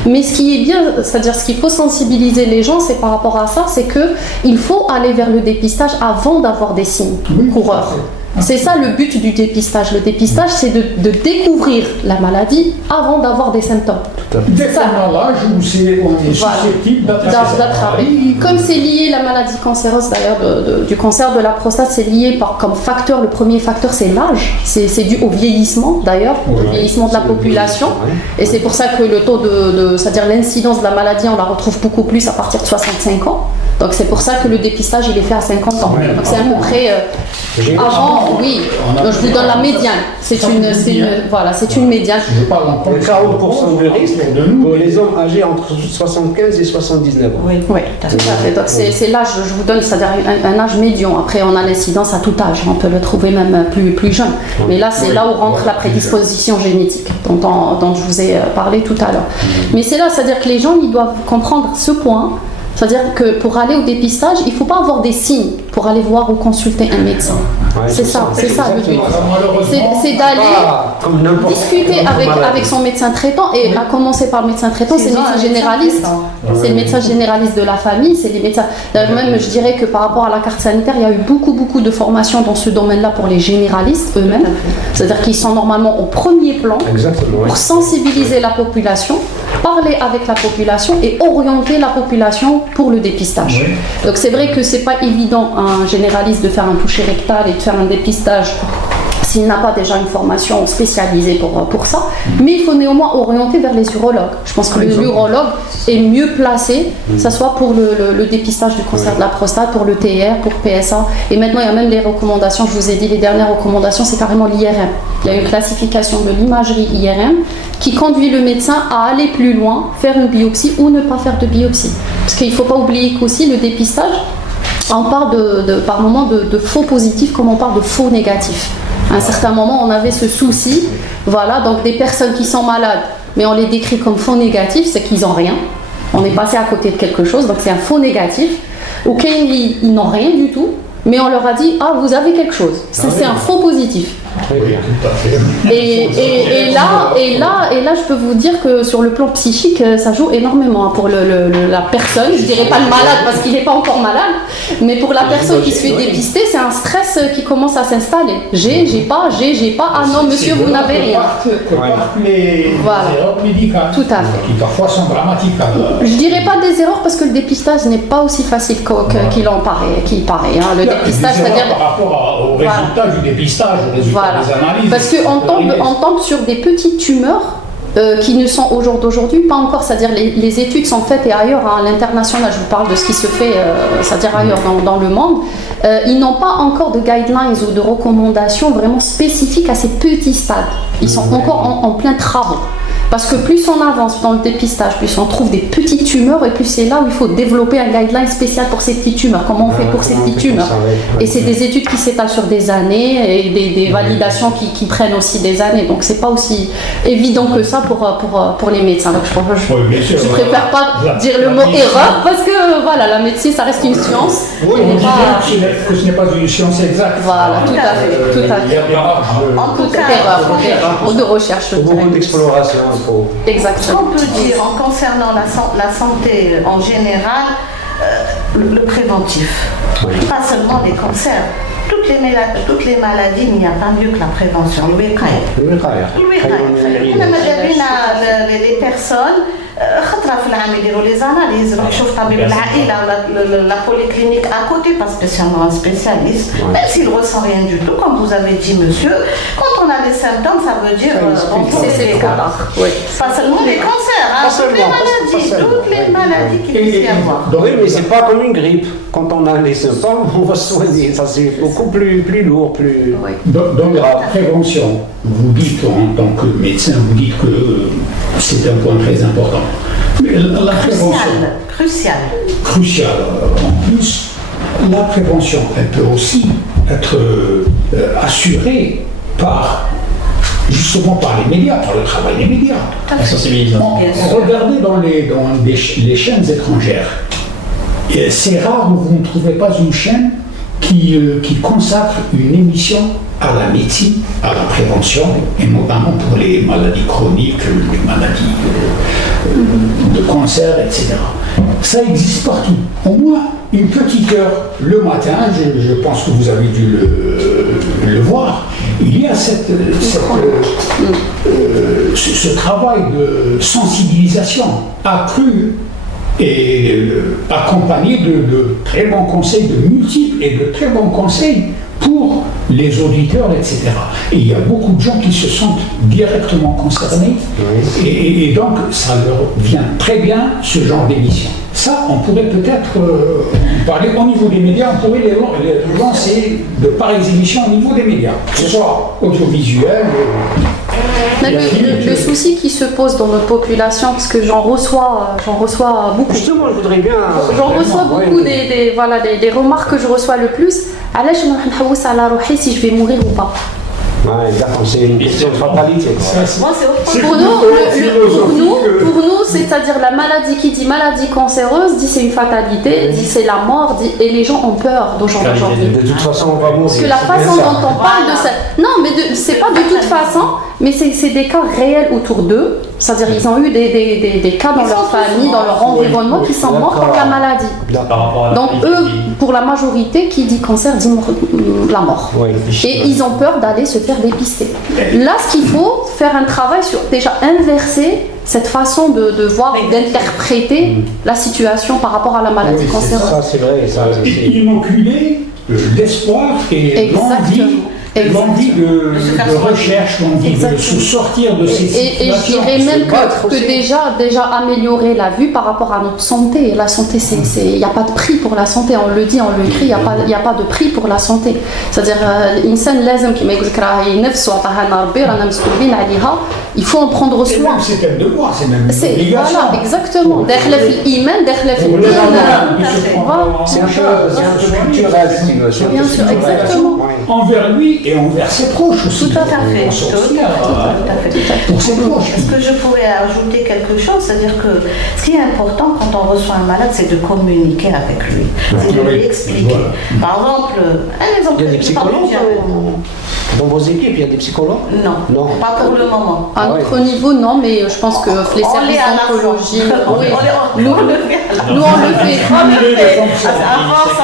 Mais ce qui est bien, c'est-à-dire ce qu'il faut sensibiliser les gens, c'est par rapport à ça, c'est qu'il faut aller vers le dépistage avant d'avoir des signes coureurs. C'est ça le but du dépistage. Le dépistage, c'est de découvrir la maladie avant d'avoir des symptômes. Définissant l'âge où on est susceptible d'attraper. Comme c'est lié, la maladie cancéreuse d'ailleurs, du cancer de la prostate, c'est lié comme facteur, le premier facteur c'est l'âge. C'est dû au vieillissement d'ailleurs, au vieillissement de la population. Et c'est pour ça que le taux c'est-à-dire l'incidence de la maladie, on la retrouve beaucoup plus à partir de 65 ans. Donc c'est pour ça que le dépistage il est fait à 50 ans. Donc c'est à peu près avant, oui. Donc je vous donne la médiane. C'est une médiane. Le 40% de risque pour les hommes âgés entre 75 et 79 ans. Oui, tout à fait. Donc c'est l'âge, je vous donne, c'est-à-dire un âge médian. Après on a l'incidence à tout âge. On peut le trouver même plus jeune. Mais là c'est là où rentre la prédisposition génétique dont je vous ai parlé tout à l'heure. Mais c'est là, c'est-à-dire que les gens ils doivent comprendre ce point. C'est-à-dire que pour aller au dépistage, il ne faut pas avoir des signes pour aller voir ou consulter un médecin. C'est ça le but. C'est d'aller discuter avec son médecin traitant, et à commencer par le médecin traitant, c'est le médecin généraliste. C'est le médecin généraliste de la famille, c'est les médecins. Même, je dirais que par rapport à la carte sanitaire, il y a eu beaucoup de formations dans ce domaine-là pour les généralistes eux-mêmes. C'est-à-dire qu'ils sont normalement au premier plan pour sensibiliser la population, parler avec la population et orienter la population pour le dépistage. Donc c'est vrai que c'est pas évident à un généraliste de faire un toucher rectal et de faire un dépistage s'il n'a pas déjà une formation spécialisée pour ça, mais il faut néanmoins orienter vers les urologues. Je pense que l'urologue est mieux placé, que ce soit pour le dépistage du cancer de la prostate, pour le TR, pour PSA, et maintenant il y a même les recommandations, je vous ai dit les dernières recommandations, c'est carrément l'IRM. Il y a une classification de l'imagerie IRM qui conduit le médecin à aller plus loin, faire une biopsie ou ne pas faire de biopsie. Parce qu'il ne faut pas oublier qu'aussi le dépistage, on parle par moment de faux positifs comme on parle de faux négatifs. À un certain moment, on avait ce souci, voilà, donc des personnes qui sont malades, mais on les décrit comme faux négatifs, c'est qu'ils n'ont rien. On est passé à côté de quelque chose, donc c'est un faux négatif. Ou qu'ils n'ont rien du tout, mais on leur a dit, ah, vous avez quelque chose. C'est un faux positif. Très bien. Et là, je peux vous dire que sur le plan psychique, ça joue énormément pour la personne. Je dirais pas le malade parce qu'il n'est pas encore malade, mais pour la personne qui se fait dépister, c'est un stress qui commence à s'installer. J'ai pas. Ah non, monsieur, vous n'avez rien. Les erreurs médicales. Tout à fait. Qui parfois sont dramatiques. Je dirais pas des erreurs parce que le dépistage n'est pas aussi facile qu'il paraît. Hein. Le dépistage, c'est-à-dire par rapport au résultat du dépistage, au résultat des analyses. Parce qu'on tombe sur des petites tumeurs qui ne sont au jour d'aujourd'hui pas encore, c'est-à-dire les études sont faites et ailleurs, à l'international, je vous parle de ce qui se fait, c'est-à-dire ailleurs dans le monde, ils n'ont pas encore de guidelines ou de recommandations vraiment spécifiques à ces petits stades. Ils sont encore en plein travaux. Parce que plus on avance dans le dépistage, plus on trouve des petites tumeurs et plus c'est là où il faut développer un guideline spécial pour ces petites tumeurs. Comment on fait pour ces petites tumeurs? Et c'est des études qui s'étalent sur des années et des validations qui prennent aussi des années. Donc c'est pas aussi évident que ça pour les médecins. Donc je préfère pas dire le mot erreur parce que voilà, la médecine ça reste une science. Oui, on dit bien que ce n'est pas une science exacte. Voilà, tout à fait. Il y a des marges erreurs de recherche. Beaucoup d'exploration. info. Ce Exactement. qu'on peut dire en concernant la santé en général, le préventif, pas seulement les cancers. Toutes les maladies, il n'y a pas mieux que la prévention. Les personnes خطرة في العام يديروا les analyses روح شوف طبيب العائلة ولا la polyclinique à côté, pas spécialement un spécialiste, même s'il ne ressent rien du tout, comme vous avez dit monsieur, quand on a des symptômes, ça veut dire C'est trop tard. Oui. pas seulement les cancers, hein, toutes les maladies qu'il puisse y avoir. Oui, mais c'est pas comme une grippe. Quand on a les symptômes, on va se soigner. Ça, c'est beaucoup plus lourd, plus. Oui. Dans la prévention, vous dites en tant que médecin, vous dites que c'est un point très important. Mais la prévention. Crucial. En plus, la prévention, elle peut aussi être assurée justement par les médias, par le travail des médias. La sensibilisation. Regardez dans les chaînes étrangères. Et c'est rare où vous ne trouvez pas une chaîne qui consacre une émission à la médecine, à la prévention, et notamment pour les maladies chroniques, les maladies de cancer, etc. Ça existe partout. Au moins une petite heure le matin, je pense que vous avez dû le voir, il y a ce travail de sensibilisation accru et accompagné de très bons conseils, de multiples et de très bons conseils pour les auditeurs, etc. Et il y a beaucoup de gens qui se sentent directement concernés, et donc ça leur vient très bien ce genre d'émission. Ça, on pourrait peut-être parler au niveau des médias, on pourrait les lancer de pareilles émissions au niveau des médias, que ce soit audiovisuel. Le souci qui se pose dans notre population, parce que j'en reçois beaucoup. Justement, je voudrais bien. J'en reçois beaucoup des remarques que je reçois le plus. علاش نحوس على روحي si je vais mourir ou pas. Ouais, d'accord, c'est une question de fatalité. Pour nous, c'est-à-dire la maladie qui dit maladie cancéreuse, dit c'est une fatalité, dit c'est la mort, dit, et les gens ont peur d'aujourd'hui. De toute façon, on va mourir. Parce que la façon dont on parle de ça. Non, mais c'est pas de toute façon, mais c'est des cas réels autour d'eux. C'est-à-dire ils ont eu des cas dans leur famille, dans leur environnement qui sont morts par la maladie. Donc eux, pour la majorité, qui dit cancer dit la mort. Et ils ont peur d'aller se faire dépister. Là, ce qu'il faut, faire un travail sur déjà inverser cette façon de voir et d'interpréter la situation par rapport à la maladie cancéreuse. Ça, c'est vrai. Ça, inoculer l'espoir et l'envie de recherche, l'envie de se sortir de ces situations. Et je dirais même que déjà améliorer la vue par rapport à notre santé. La santé, il n'y a pas de prix pour la santé. On le dit, on le crie, il n'y a pas de prix pour la santé. C'est-à-dire, l'insan lazim كما يقول لك راهي نفسه عطاها ربي رانا مسؤولين عليها. Il faut en prendre soin. C'est un devoir, c'est même une obligation. Voilà, exactement. داخله في الإيمان, داخله في الدين. C'est un peu culturel, si tu veux. Bien sûr, exactement. Envers lui et envers ses proches aussi. Tout à fait. Pour ses proches. Est-ce que je pourrais ajouter quelque chose? C'est-à-dire que ce qui est important quand on reçoit un malade, c'est de communiquer avec lui. C'est de lui expliquer. Par exemple, un exemple. Il y a des psychologues dans vos équipes, il y a des psychologues? Non, pas pour le moment. À notre niveau, non, mais je pense que les services d'oncologie, nous on le fait. À force,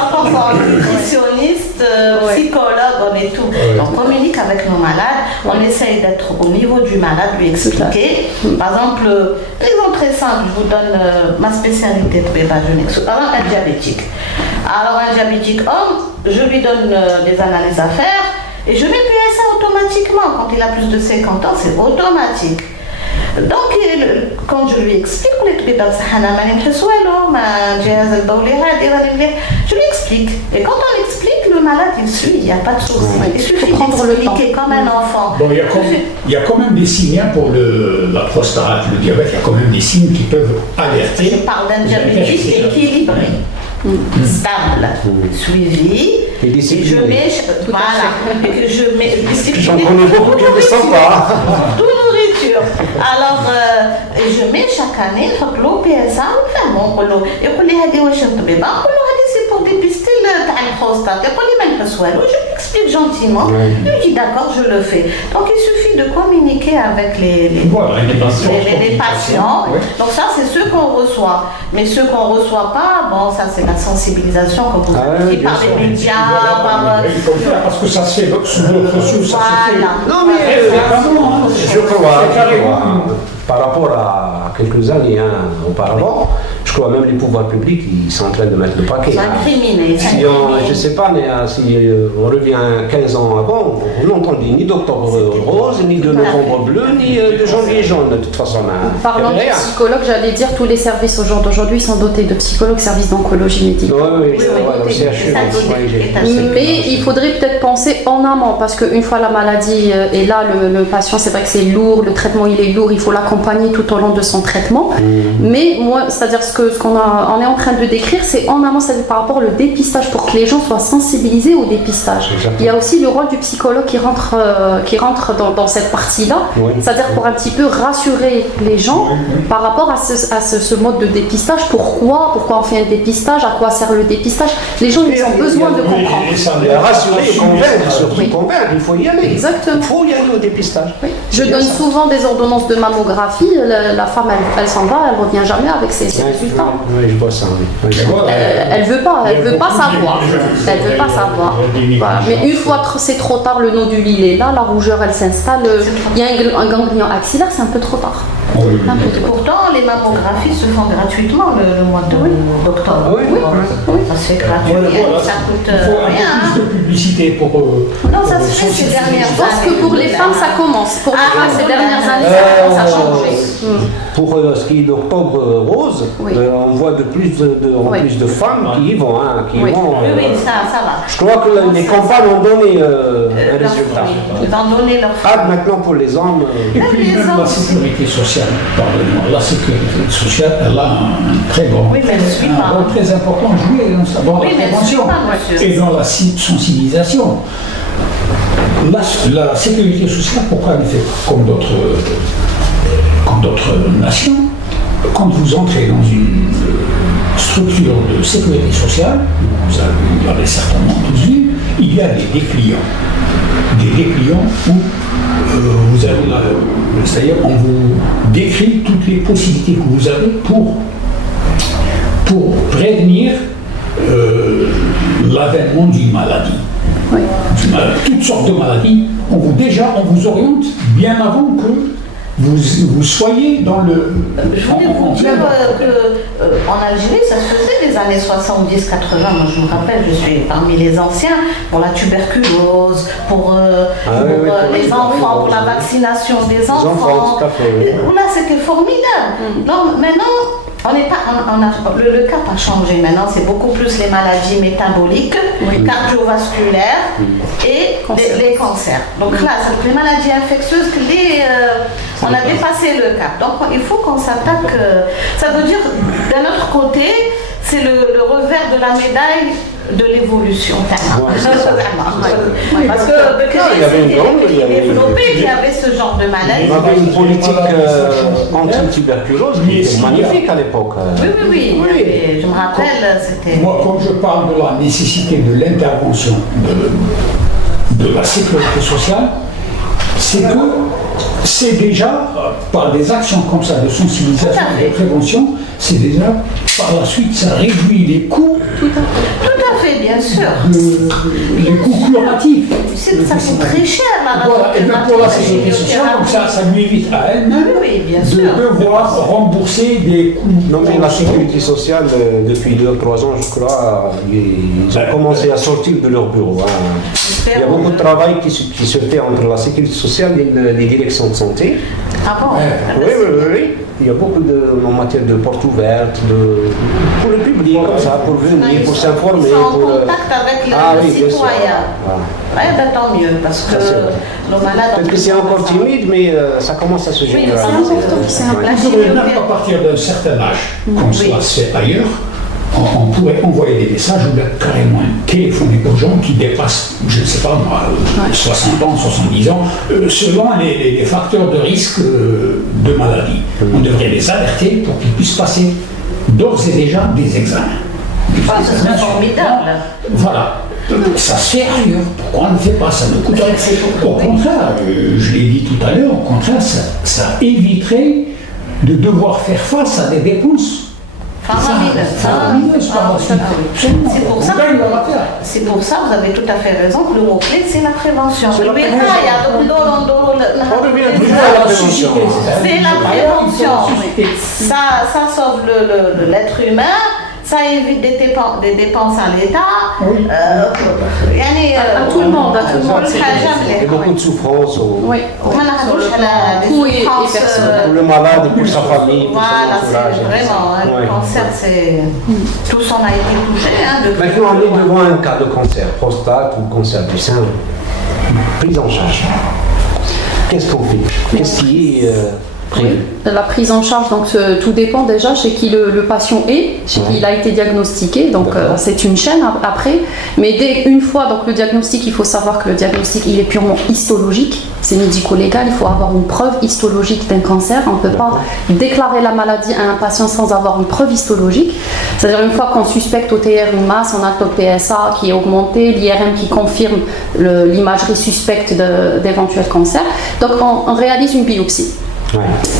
nutritionniste, psychologue, on est tout. On communique avec nos malades, on essaye d'être au niveau du malade, lui expliquer. Par exemple, exemple très simple, je vous donne ma spécialité de bébé jeune. Par exemple, un diabétique. Alors, un diabétique homme, je lui donne des analyses à faire. Et je mets PSA automatiquement. Quand il a plus de 50 ans, c'est automatique. Donc, quand je lui explique, je lui explique. Et quand on explique, le malade, il suit, il n'y a pas de souci. Il suffit d'expliquer comme un enfant. Bon, il y a quand même des signes pour la prostate, le diabète, il y a quand même des signes qui peuvent alerter. Je parle d'un diabétique équilibré. Stable, suivi, et je mets, j'en connais beaucoup qui ne le sont pas. Tout nourriture. Alors, je mets chaque année l'eau PSA, on fait mon boulot. Et pour les hadi, c'est pour dépister le prostate, je lui explique gentiment, il lui dit d'accord, je le fais. Donc il suffit de communiquer avec les patients. Donc ça, c'est ceux qu'on reçoit. Mais ceux qu'on ne reçoit pas, bon, ça c'est la sensibilisation, comme vous avez dit, par les médias, il faut le faire parce que ça se fait sous d'autres sources. Voilà. Non, mais je crois, par rapport à quelques années auparavant, je crois même les pouvoirs publics, ils sont en train de mettre le paquet. Ils sont incriminés. Je ne sais pas, mais si on revient 15 ans avant, on n'entendait ni d'octobre rose, ni de novembre bleu, ni de janvier jaune, de toute façon. Parlant de psychologues, j'allais dire tous les services au jour d'aujourd'hui sont dotés de psychologues, services d'oncologie médicale. Oui, mais il faudrait peut-être penser en amont, parce qu'une fois la maladie est là, le patient, c'est vrai que c'est lourd, le traitement il est lourd, il faut l'accompagner tout au long de son traitement. Mais moi, c'est-à-dire on est en train de décrire, c'est en amont, c'est-à-dire par rapport au dépistage, pour que les gens soient sensibilisés au dépistage. Exactement. Il y a aussi le rôle du psychologue qui rentre dans cette partie-là, c'est-à-dire pour un petit peu rassurer les gens par rapport à ce mode de dépistage. Pourquoi on fait un dépistage, à quoi sert le dépistage. Les gens, ils ont besoin de comprendre. Rassurer, convaincre, surtout convaincre, il faut y aller. Exactement. Il faut y aller au dépistage. Oui. Je donne souvent des ordonnances de mammographie, la femme, elle s'en va, elle ne revient jamais avec ses résultats. Oui, je vois ça. Elle veut pas savoir. Elle veut pas savoir. Voilà. Mais une fois c'est trop tard, le nodule il est là, la rougeur elle s'installe, il y a un ganglion axillaire, c'est un peu trop tard. Pourtant, les mammographies se font gratuitement le mois d'octobre. Ça se fait gratuitement, ça coûte rien. Plus de publicité pour. Non, ça se fait ces dernières années. Je pense que pour les femmes, ça commence. Pour les femmes, ces dernières années, ça a changé. Pour ce qui est d'octobre rose, on voit de plus de femmes qui y vont. Oui, ça va. Je crois que les campagnes ont donné un résultat. Ils ont donné leur maintenant pour les hommes. Et puis même la sécurité sociale, pardonnez-moi, la sécurité sociale, elle a un très grand rôle très important à jouer dans la prévention et dans la sensibilisation. La sécurité sociale, pourquoi elle fait comme d'autres nations? Quand vous entrez dans une structure de sécurité sociale, vous l'avez certainement tous vu, il y a des dépliants. Des dépliants où vous avez c'est-à-dire on vous décrit toutes les possibilités que vous avez pour prévenir l'avènement d'une maladie. Toutes sortes de maladies, on vous oriente bien avant que vous soyez dans le... Je voulais vous dire qu'en Algérie, ça se faisait des années 70-80. Moi, je me rappelle, je suis parmi les anciens pour la tuberculose, pour les enfants, pour la vaccination des enfants. Là, c'était formidable. Donc, maintenant, le cap a changé. Maintenant, c'est beaucoup plus les maladies métaboliques, cardiovasculaires et les cancers. Donc là, c'est les maladies infectieuses on a dépassé le cap. Donc il faut qu'on s'attaque. Ça veut dire, d'un autre côté, c'est le revers de la médaille de l'évolution. Parce que il y avait développé qu'il y avait ce genre de maladie. Il y avait une politique anti-tuberculose magnifique à l'époque. Oui. Je me rappelle, c'était... Moi, quand je parle de la nécessité de l'intervention de la sécurité sociale, c'est que c'est déjà, par des actions comme ça de sensibilisation et de prévention, c'est déjà, par la suite, ça réduit les coûts. Tout à fait, bien sûr. Les coûts curatifs. Ça coûte très cher, voilà, et bien pour la sécurité sociale, donc ça lui évite à elle-même de devoir rembourser des coûts. Non, mais la sécurité sociale, depuis 2 ou 3 ans, je crois, ils ont commencé à sortir de leur bureau. Il y a beaucoup de travail qui se fait entre la sécurité sociale et les directions de santé. Ah bon? Oui. Il y a beaucoup en matière de portes ouvertes, pour le public, comme ça, pour venir, pour s'informer. Ils sont en contact avec le citoyen. Tant mieux, parce que nos malades... Peut-être que c'est encore timide, mais ça commence à se généraliser. C'est important. À partir d'un certain âge, comme cela se fait ailleurs, on pourrait envoyer des messages ou carrément téléphoner aux gens qui dépassent, je ne sais pas moi, 60 ans, 70 ans, selon les facteurs de risque de maladie. On devrait les alerter pour qu'ils puissent passer d'ores et déjà des examens. C'est formidable. Voilà. Ça se fait ailleurs. Pourquoi on ne fait pas ça? Ne coûte rien. Au contraire, je l'ai dit tout à l'heure, au contraire, ça éviterait de devoir faire face à des dépenses. C'est pour ça, vous avez tout à fait raison, que le mot-clé, c'est la prévention. On revient toujours à la prévention. C'est la prévention. Ça sauve l'être humain. Ça évite des dépenses à l'État. À tout le monde, Et beaucoup de souffrance. Oui. Pour le malade et pour sa famille. Voilà, c'est vraiment, le cancer, tous on a été touchés. Maintenant, on est devant un cas de cancer, prostate ou cancer du sein. Prise en charge. Qu'est-ce qu'on fait? Qu'est-ce qui est prévu? La prise en charge, donc tout dépend déjà chez qui le patient est, chez qui il a été diagnostiqué, donc c'est une chaîne après. Mais dès une fois donc le diagnostic, il faut savoir que le diagnostic il est purement histologique, c'est médico-légal, il faut avoir une preuve histologique d'un cancer. On ne peut pas déclarer la maladie à un patient sans avoir une preuve histologique. C'est-à-dire une fois qu'on suspecte au TR une masse, on a le taux de PSA qui est augmenté, l'IRM qui confirme l'imagerie suspecte d'éventuel cancer. Donc on réalise une biopsie.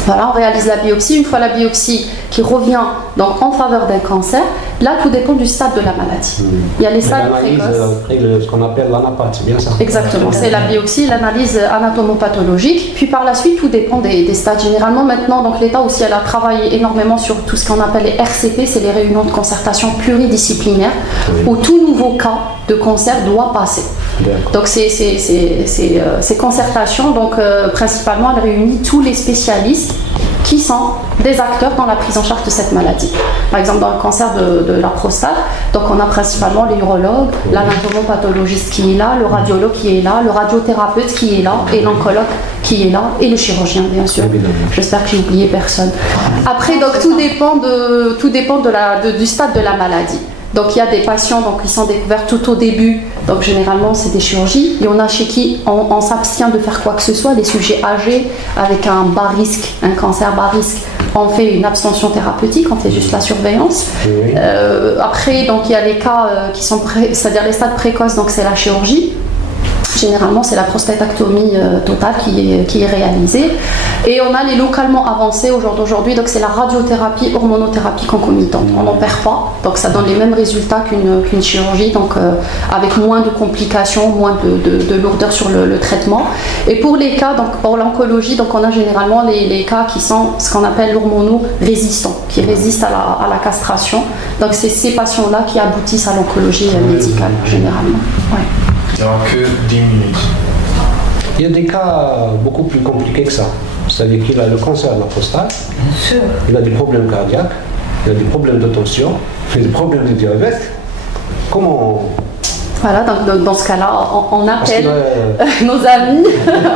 Voilà, on réalise la biopsie. Une fois la biopsie qui revient donc en faveur d'un cancer, là tout dépend du stade de la maladie. Il y a les stades précoces. Ce qu'on appelle l'anapathie, c'est bien ça? Exactement, c'est la biopsie, l'analyse anatomopathologique. Puis par la suite, tout dépend des stades. Généralement maintenant, donc l'État aussi elle a travaillé énormément sur tout ce qu'on appelle les RCP, c'est les réunions de concertation pluridisciplinaires, où tout nouveau cas de cancer doit passer. Donc ces concertations, donc principalement, elles réunissent tous les spécialistes qui sont des acteurs dans la prise en charge de cette maladie. Par exemple, dans le cancer de la prostate, donc on a principalement l'urologue, l'anatomopathologiste qui est là, le radiologue qui est là, le radiothérapeute qui est là, et l'oncologue qui est là, et le chirurgien, bien sûr. J'espère que j'ai oublié personne. Après, donc tout dépend du stade de la maladie. Donc il y a des patients qui sont découverts tout au début, donc généralement c'est des chirurgies. Il y en a chez qui on s'abstient de faire quoi que ce soit, les sujets âgés avec un bas risque, un cancer bas risque, on fait une abstention thérapeutique, on fait juste la surveillance. Après donc il y a les cas qui sont c'est-à-dire les stades précoces, donc c'est la chirurgie. Généralement, c'est la prostatectomie totale qui est réalisée. Et on a les localement avancés au jour d'aujourd'hui, donc c'est la radiothérapie, hormonothérapie concomitante. On n'en perd pas, donc ça donne les mêmes résultats qu'une chirurgie, donc avec moins de complications, moins de lourdeur sur le traitement. Et pour les cas, donc pour l'oncologie, donc on a généralement les cas qui sont ce qu'on appelle l'hormono-résistants, qui résistent à la castration. Donc c'est ces patients-là qui aboutissent à l'oncologie médicale, généralement. Ouais. Donc que 10 minutes. Il y a des cas beaucoup plus compliqués que ça. C'est-à-dire qu'il a le cancer de la prostate, il a des problèmes cardiaques, il a des problèmes de tension, il a des problèmes de diabète. Comment Voilà, donc dans ce cas-là, on appelle nos amis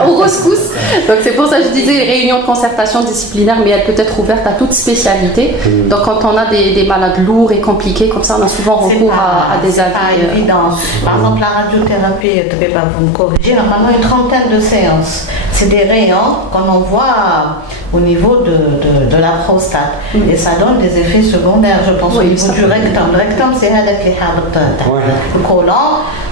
aux rescousses. Donc c'est pour ça que je disais réunion de concertation disciplinaire, mais elle peut être ouverte à toute spécialité. Donc quand on a des malades lourds et compliqués, comme ça on a souvent recours à des avis. C'est pas évident. Par exemple, la radiothérapie, je ne vais pas vous me corriger, normalement une trentaine de séances. C'est des rayons qu'on envoie au niveau de la prostate. Et ça donne des effets secondaires, je pense, au niveau du rectum. Le rectum, c'est le côlon.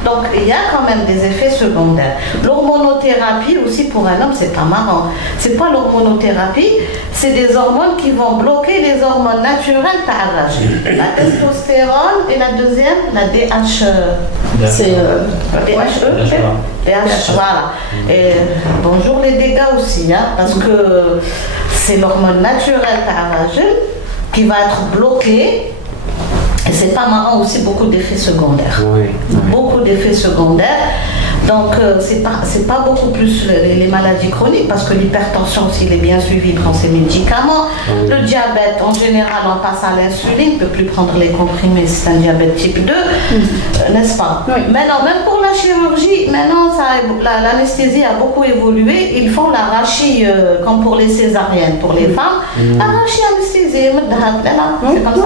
Donc, il y a quand même des effets secondaires. L'hormonothérapie aussi, pour un homme, c'est pas marrant. C'est pas l'hormonothérapie, c'est des hormones qui vont bloquer les hormones naturelles par la testostérone et la deuxième, la DH. C'est voilà. Et bonjour les dégâts aussi, parce que c'est l'hormone naturelle paragène qui va être bloquée. Et c'est pas marrant aussi, beaucoup d'effets secondaires. Beaucoup d'effets secondaires. Donc c'est pas beaucoup plus les maladies chroniques, parce que l'hypertension aussi, il est bien suivi, prend ses médicaments. Le diabète, en général, on passe à l'insuline, ne peut plus prendre les comprimés, c'est un diabète type 2, n'est-ce pas? Maintenant, même pour la chirurgie, maintenant l'anesthésie a beaucoup évolué. Ils font l'arachie, comme pour les césariennes, pour les femmes. Arachie, anesthésie, c'est comme ça.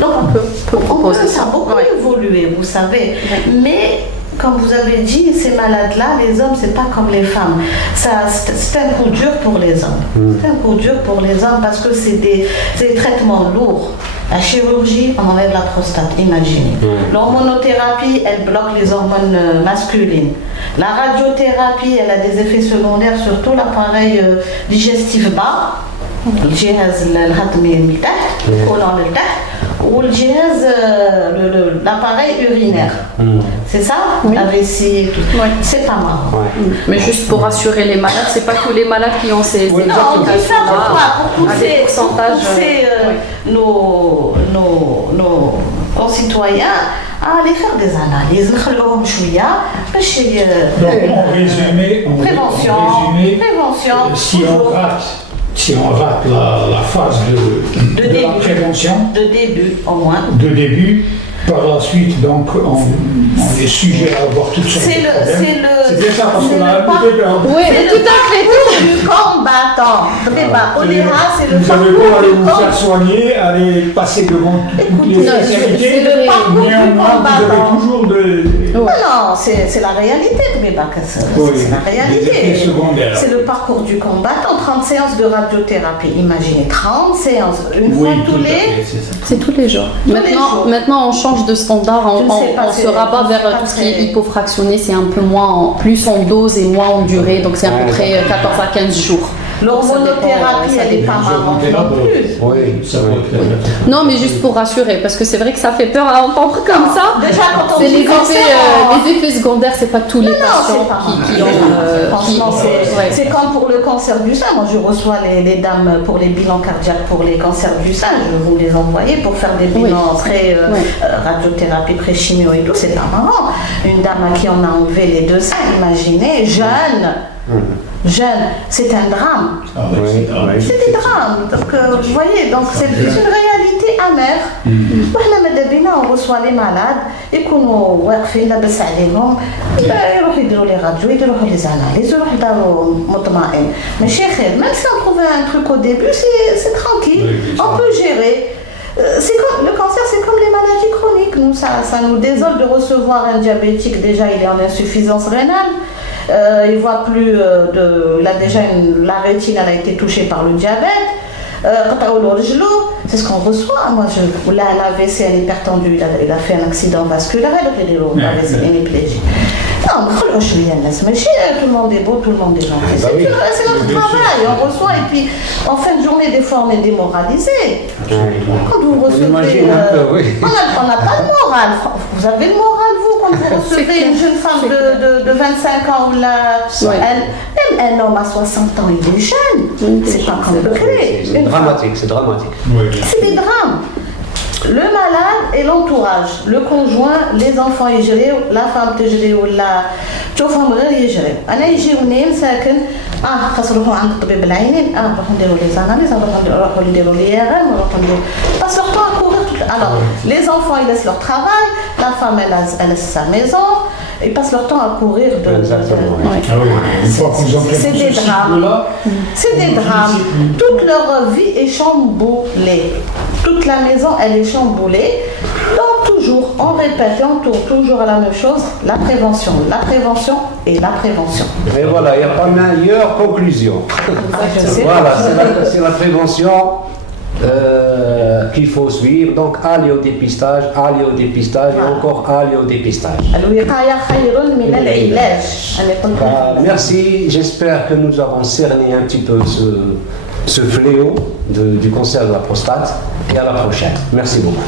Donc ça a beaucoup évolué, vous savez. Mais comme vous avez dit, ces malades-là, les hommes, c'est pas comme les femmes. C'est un coup dur pour les hommes. C'est un coup dur pour les hommes parce que c'est des traitements lourds. La chirurgie, on enlève la prostate, imaginez. L'hormonothérapie, elle bloque les hormones masculines. La radiothérapie, elle a des effets secondaires, surtout l'appareil digestif bas, الجهاز الهضمي من تحت الكولون لتحت والجهاز l'appareil urinaire. C'est ça? La vessie, c'est pas marrant. Mais juste pour rassurer les malades, c'est pas tous les malades qui ont ces non, on dit ça pour pousser nos concitoyens à aller faire des analyses. Donc en résumé, prévention, si on rate la phase de la prévention, de début au moins, par la suite, donc, on est sujet à avoir toutes sortes de problèmes. C'est bien ça, parce qu'on a un peu peur. Oui, tout à fait. Du combattant. Vous avez beau aller vous faire soigner, aller passer devant toutes les spécialités, néanmoins, vous avez toujours de... Non, c'est la réalité, c'est la réalité. C'est le parcours du combattant. 30 séances de radiothérapie, imaginez, 30 séances, une fois tous les... C'est tous les jours. Maintenant, on change de standard, on se rabat vers tout ce qui est hypofractionné, c'est un peu moins, plus en dose et moins en durée, donc c'est à peu près 14 à 15 jours. L'hormonothérapie, elle n'est pas marrante non plus. Non, mais juste pour rassurer, parce que c'est vrai que ça fait peur à entendre comme ça. Déjà, quand on c'est dit les effets secondaires, c'est pas tous les patients qui ont. Franchement, c'est comme pour le cancer du sein. Moi, je reçois les dames pour les bilans cardiaques, pour les cancers du sein. Je vous les envoyer pour faire des bilans très radiothérapie, pré-chimio et tout. C'est pas marrant. Une dame à qui on a enlevé les deux seins, imaginez, jeune. C'est un drame. C'est des drames. Donc, vous voyez, donc c'est une réalité amère. On reçoit les malades, et qu'on واقفين لاباس عليهم يروحوا يديروا لي راديو يديروا les analyses يروحوا يداروا مطمئن ماشي خير. Même si on trouve un truc au début, c'est tranquille, on peut gérer. Le cancer, c'est comme les maladies chroniques. Nous, ça nous désole de recevoir un diabétique. Déjà, il est en insuffisance rénale. Il voit plus il a déjà la rétine, elle a été touchée par le diabète. C'est ce qu'on reçoit. Moi, l'AVC, elle est hypertendue, il a fait un accident vasculaire, il a l'AVC, hémiplégie. Non, tout le monde est beau, tout le monde est gentil. C'est notre travail, on reçoit et puis en fin de journée, des fois, on est démoralisé. Quand vous recevez, on n'a pas de morale. Vous avez le moral, vous, quand vous recevez une jeune femme de 25 ans ou même un homme à 60 ans, il est jeune. C'est pas compliqué. C'est dramatique, c'est dramatique. C'est des drames. Le malade et l'entourage, le conjoint, les enfants يجريوا, la femme تجري ولا تشوفهم غير يجري. أنا يجيوني مساكن خاص نروحوا عند الطبيب العينين نروحوا نديروا لي زاناليز نروحوا نديروا لي IRM نروحوا نديروا passe leur temps à courir. Alors les enfants ils laissent leur travail, la femme elle laisse sa maison. Ils passent leur temps à courir c'est des drames. C'est des drames. Toute leur vie est chamboulée. Toute la maison, elle est chamboulée. Donc toujours, on répète et on tourne toujours à la même chose, la prévention et la prévention. Et voilà, il n'y a pas meilleure conclusion. Voilà, c'est la prévention qu'il faut suivre. Donc, aller au dépistage et encore aller au dépistage. Merci, j'espère que nous avons cerné un petit peu ce fléau du cancer de la prostate et à la prochaine. Merci beaucoup.